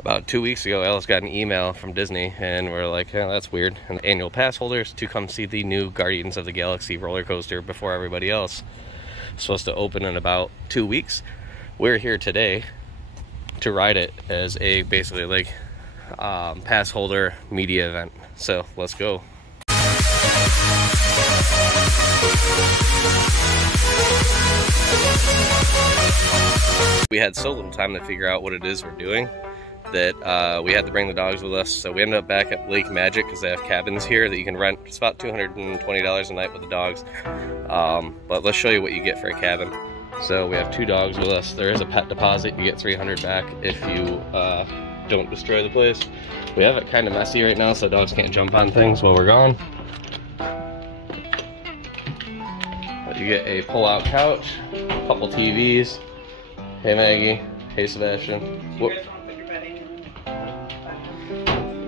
About 2 weeks ago, Alice got an email from Disney, and we're like, yeah, that's weird. And annual pass holders to come see the new Guardians of the Galaxy roller coaster before everybody else. It's supposed to open in about 2 weeks. We're here today to ride it as a basically like pass holder media event. So let's go. We had so little time to figure out what it is we're doing that we had to bring the dogs with us. So we ended up back at Lake Magic because they have cabins here that you can rent. It's about $220 a night with the dogs. But let's show you what you get for a cabin. So we have 2 dogs with us. There is a pet deposit. You get $300 back if you don't destroy the place. We have it kind of messy right now, so dogs can't jump on things while we're gone. But you get a pull-out couch, a couple TVs. Hey Maggie. Hey Sebastian. Whoop.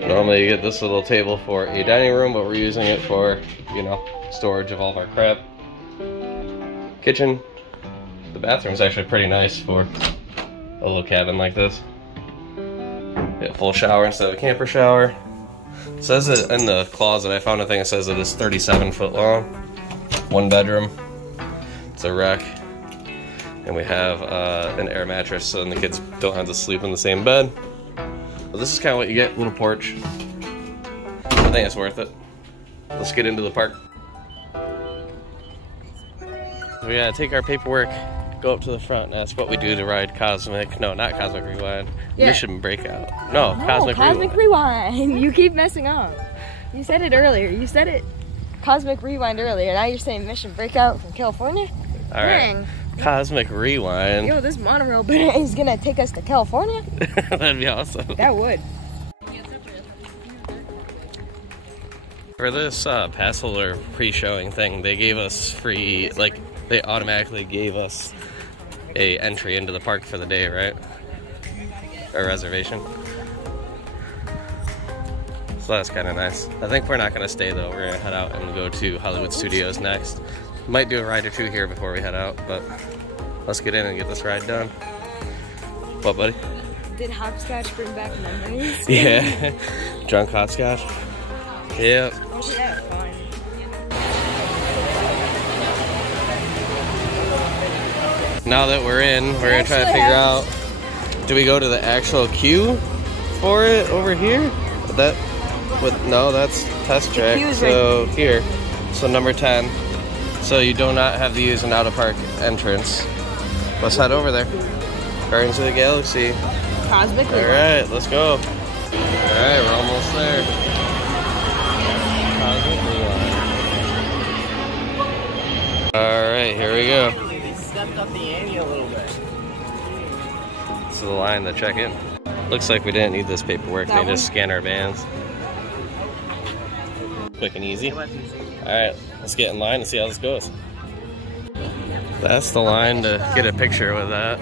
Normally you get this little table for a dining room, but we're using it for, you know, storage of all of our crap. Kitchen. The bathroom's actually pretty nice for a little cabin like this. Get a full shower instead of a camper shower. It says it in the closet. I found a thing that says it is 37 foot long. 1 bedroom. It's a wreck. And we have an air mattress so then the kids don't have to sleep in the same bed. But this is kind of what you get, little porch. I think it's worth it. Let's get into the park. We gotta take our paperwork, go up to the front, and that's what we do to ride Cosmic, no, not Cosmic Rewind, Mission Breakout. No, Cosmic Rewind. You keep messing up. You said it earlier. You said it Cosmic Rewind earlier. Now you're saying Mission Breakout from California? All right. Dang. Cosmic Rewind. Yo, this monorail is gonna take us to California? That'd be awesome. That would. For this pass holder pre-showing thing, they gave us free, like, they automatically gave us a entry into the park for the day, right? A reservation. So that's kind of nice. I think we're not gonna stay though. We're gonna head out and go to Hollywood Studios next. Might do a ride or 2 here before we head out, but let's get in and get this ride done. What, buddy? Did hopscotch bring back memories? Yeah. Drunk hopscotch? Yep. Wasn't that fun? Now that we're in, we're gonna try to figure out, do we go to the actual queue for it over here? No, that's test track. So here, so number 10. So you do not have to use an out-of-park entrance. Let's head over there. Guardians of the Galaxy. Cosmic Rewind. Alright, let's go. Alright, we're almost there. Cosmic Rewind. Alright, here we go. They stepped up the ante a little bit. This is the line to check in. Looks like we didn't need this paperwork. They just scan our bands. Quick and easy. Alright, let's get in line and see how this goes. That's the line to get a picture with that.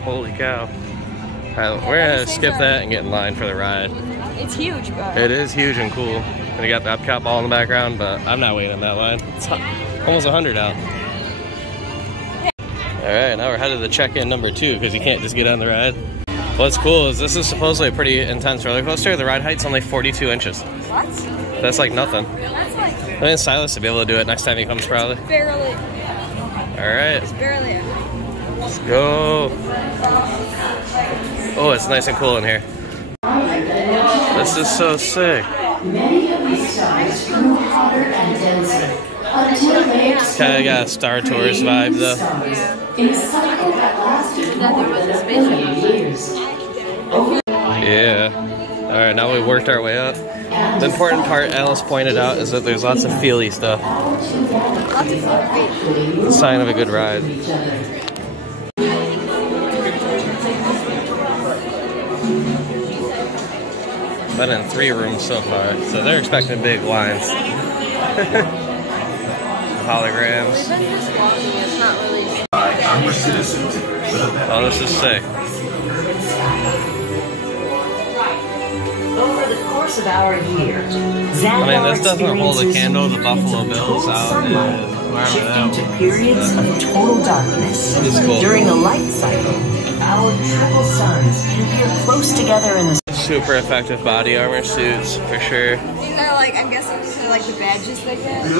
Holy cow. We're gonna skip that and get in line for the ride. It's huge, bro. It is huge and cool. And we got the Epcot ball in the background, but I'm not waiting in that line. It's almost 100 out. Alright, now we're headed to check-in number 2 because you can't just get on the ride. What's cool is this is supposedly a pretty intense roller coaster. The ride height's only 42 inches. What? That's like nothing. That's like... I mean, Silas to be able to do it next time he comes, probably. Barely. Alright. It's barely. Let's go. Oh, it's nice and cool in here. This is so sick. Many of these stars grew hotter and denser until they Kind of got a Star Tours vibe, though. in a cycle that lasted for more than 1 billion years. Yeah. Alright, now we worked our way up. The important part Alice pointed out is that there's lots of feely stuff. The sign of a good ride. Been in 3 rooms so far, so they're expecting big lines. Holograms. We've been just walking, it's not really... Oh, this is sick. Over the course of our years, I mean, this doesn't hold a candle to Buffalo Bills out in wherever that shifting to periods of total darkness. It's cool. During a light cycle, our triple suns can appear close together in the Super effective body armor suits for sure. These are like, I'm guessing these are like the badges they get.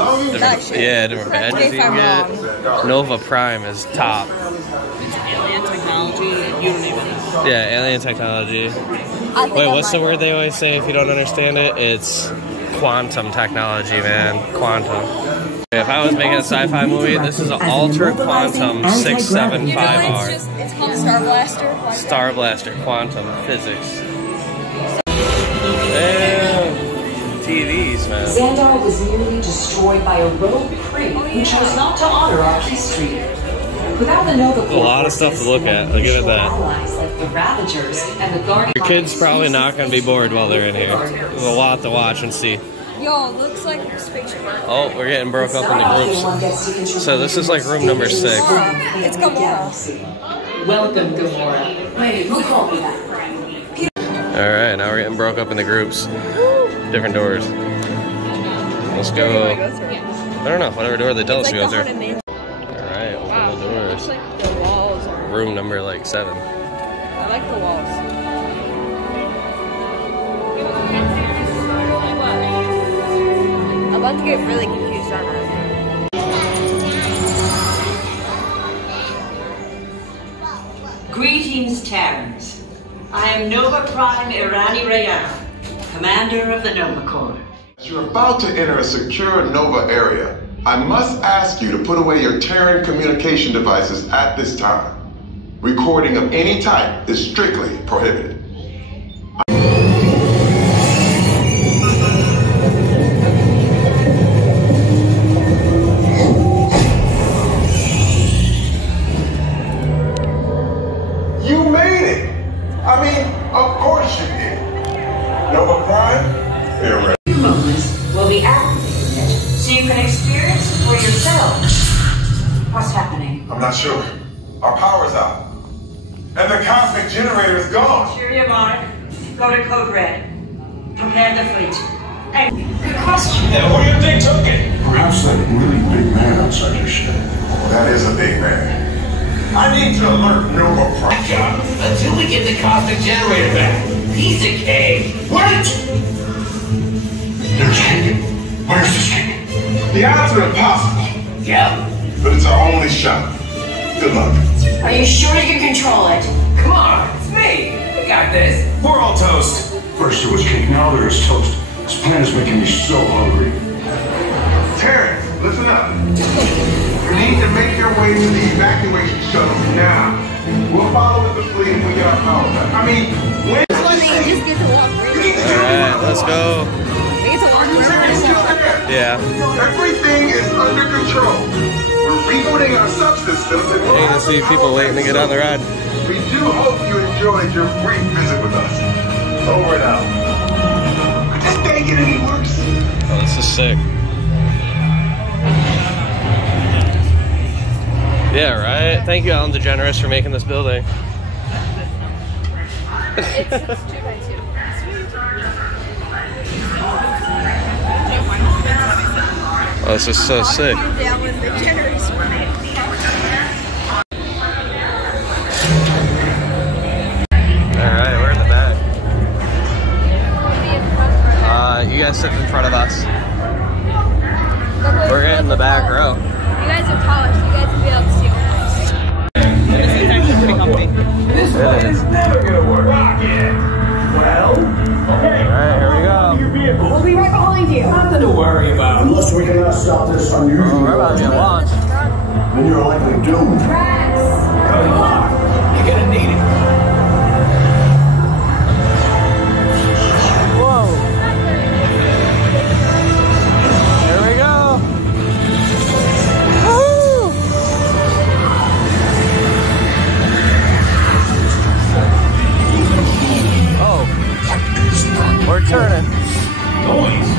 Yeah, different badges you can get. Nova Prime is top. It's alien technology, and you don't even know. Yeah, alien technology. Wait, what's the word they always say if you don't understand it? It's quantum technology, man. Quantum. If I was making a sci-fi movie, this is an Ultra Quantum 675R. It's called Star Blaster. Star Blaster Quantum Physics. Damn. TVs, man. Xandar was nearly destroyed by a rogue Kree who chose not to honor our peace treaty. Without the Nova Corps, a lot of stuff to look at. Look at that. Allies like the Ravagers and the Guardians. Your kid's probably not going to be bored while they're in here. There's a lot to watch and see. Yo, it looks like a spaceship. Oh, we're getting broke up into groups. So this is like room number 6. It's Gamora. Welcome, Gamora. Wait, who called me that? Alright, now we're getting broke up into groups. Different doors. Let's go. I don't know, whatever door they tell us to go through. Alright, open the doors. Like the walls are... Room number like 7. I like the walls. I'm about to get really confused on that. Greetings, Terrans. I am Nova Prime Irani Rayan, commander of the Nova Corps. You're about to enter a secure Nova area. I must ask you to put away your Terran communication devices at this time. Recording of any type is strictly prohibited. You made it! I mean, of course you did. Nova Prime, you're ready. Few moments will be activated so you can experience it for yourself. What's happening? I'm not sure. Our power's out. And the cosmic generator is gone. Cheerio, Monarch. Go to Code Red. Prepare the fleet. And Good question. Yeah, what do you think took it? Perhaps that really big man outside your ship. That is a big man. I need to alert Nova Prime. John, until we get the cosmic generator back. Piece of cake. Wait! There's King. Where's this King? The odds are impossible, Yeah. but it's our only shot. Good luck. Are you sure you can control it? Come on, it's me. We got this. We're all toast. First it was King, now there is toast. This plan is making me so hungry. Terrence, listen up. You need to make your way to the evacuation shuttle now. We'll follow with the fleet if we get our power back. I mean, when... This one thing you just get to walk right. Alright, let's go. We get to walk right. Yeah. Everything is under control. We're rebooting our subsystems and You're gonna see people waiting to get on the ride. we do hope you enjoyed your brief visit with us. Over and out. This can't get any worse. Oh, this is sick. Yeah, right? Thank you, Alan DeGeneres, for making this building. It's 2x2. Oh, this is so sick. Down with the generous Alright, we're in the back. You guys sit in front of us. We're in the back row. You guys are taller, so you guys will be able to see all this. This is actually pretty comfy. It is. Never gonna work. Well, Alright, here we go. We'll be right behind you. Nothing to worry about. Unless we cannot stop this unusual. Oh, we're about to get launched. Then you're likely doomed. Come on. You're gonna need it. Whoa. Here we go. Woo! Oh. We're turning. Noise.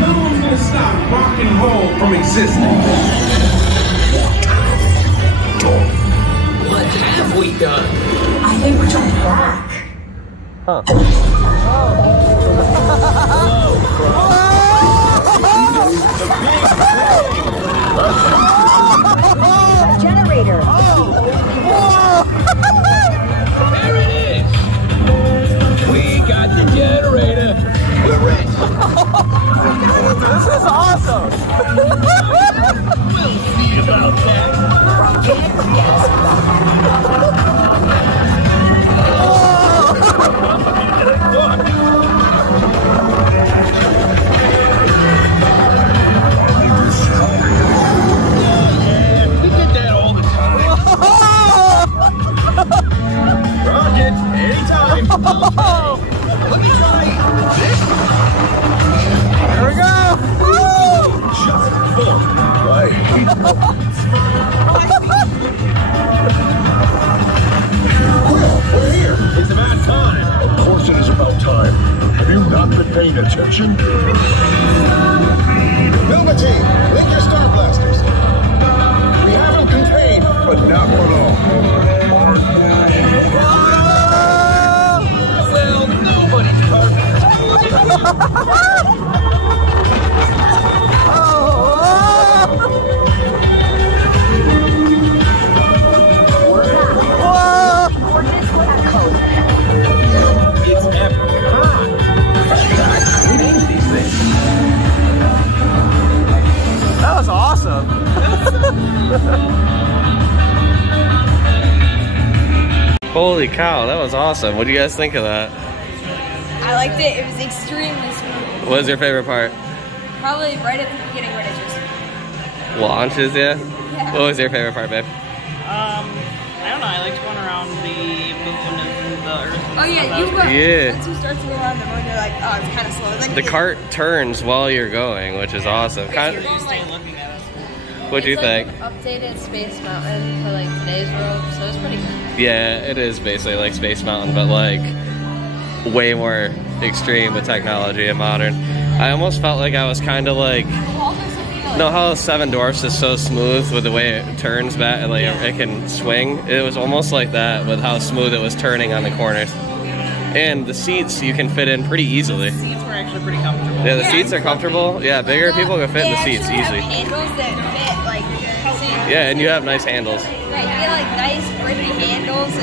No one's gonna stop rock and roll from existing. What have we done? I think we're trying back. Huh. Generator. This is awesome. We'll see about that. We get that all the time. Rocket, anytime. Let me try this. Here we go. Just for right. Well, we're here. It's about time. Of course it is about time. Have you not been paying attention? Nova team, link your star blasters. We have them contained, but not for long. Well, nobody's perfect. It's Epcot. Who names these things? That was awesome. Holy cow, that was awesome. What do you guys think of that? I liked it. It was extremely smooth. What was your favorite part? Probably right at the beginning when it just. Launches, yeah? Yeah. What was your favorite part, babe? I don't know. I liked going around the moon and the earth. Oh yeah, you go. Yeah. Once you start to go around the moon, you're like, oh, it's kind of slow. Then The cart turns while you're going, which is awesome. Kind of, You stay looking at us. what'd you think? Updated Space Mountain for like today's world, so it's pretty good. Yeah, it is basically like Space Mountain, but like way more extreme with technology and modern. I almost felt like I was kind of like, know how Seven Dwarfs is so smooth with the way it turns back and like it can swing? It was almost like that with how smooth it was turning on the corners. And the seats you can fit in pretty easily. The seats were actually pretty comfortable. Yeah, the seats are comfortable. Yeah, bigger people can fit in the seats easily. Handles that fit like. Yeah, and you have nice handles. Right, you get like nice grippy handles.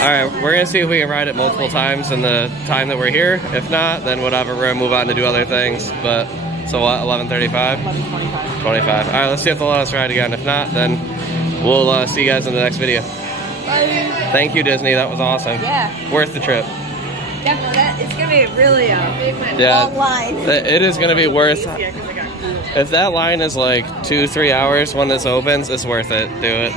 Alright, we're going to see if we can ride it multiple times in the time that we're here. If not, then whatever, we're going to move on to do other things. But, so what, 11:35? 11:25. 25. Alright, let's see if they'll let us ride again. If not, then we'll see you guys in the next video. Thank you, Disney. That was awesome. Yeah. Worth the trip. Definitely, it's going to be really Yeah, long line. It is going to be worth. Yeah, because I got cool. If that line is like 2-3 hours when this opens, it's worth it. Do it.